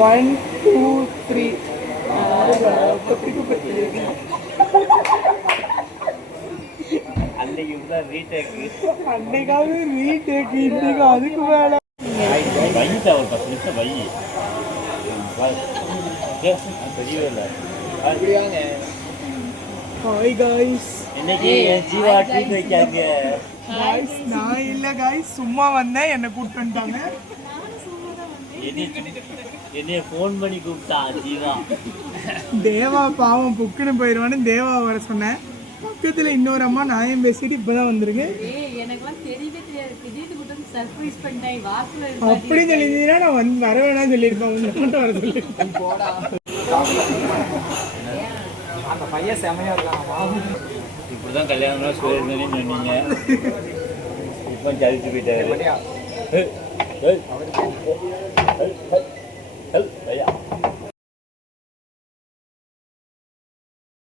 1 2 3 அன்னைக்காவது retake இன்னைக்கு அதுக்கு மேல ஹாய் காய்ஸ், இன்னைக்கு ஜீவா ட்ரீட் வைக்காங்க. காய்ஸ் நான் இல்லை காய்ஸ், சும்மா வந்தேன், என்னை கூப்பிட்டு வந்துட்டாங்க. என்னைய ஃபோன் பண்ணி கூப்பிட்டா ஜீவா. தேவா பாவம் புக்குன்னு போயிடுவான்னு தேவா வர சொன்னேன். பக்கத்தில் இன்னொரு அம்மா நாயம் பேசிட்டு இப்போதான் வந்திருக்கு. அப்படி சொல்லியிருந்தீங்கன்னா நான் வந்து வர வேணாம்னு சொல்லியிருப்பேன். உங்களை மட்டும் வர சொல்லியிருப்பேன். அந்த பையன் செமையா இருக்கான். இப்படிதான் கல்யாணம்லாம் சொல்லியிருந்தேன்னு சொன்னீங்க. இப்போ ஜலிச்சு போயிட்டாரு.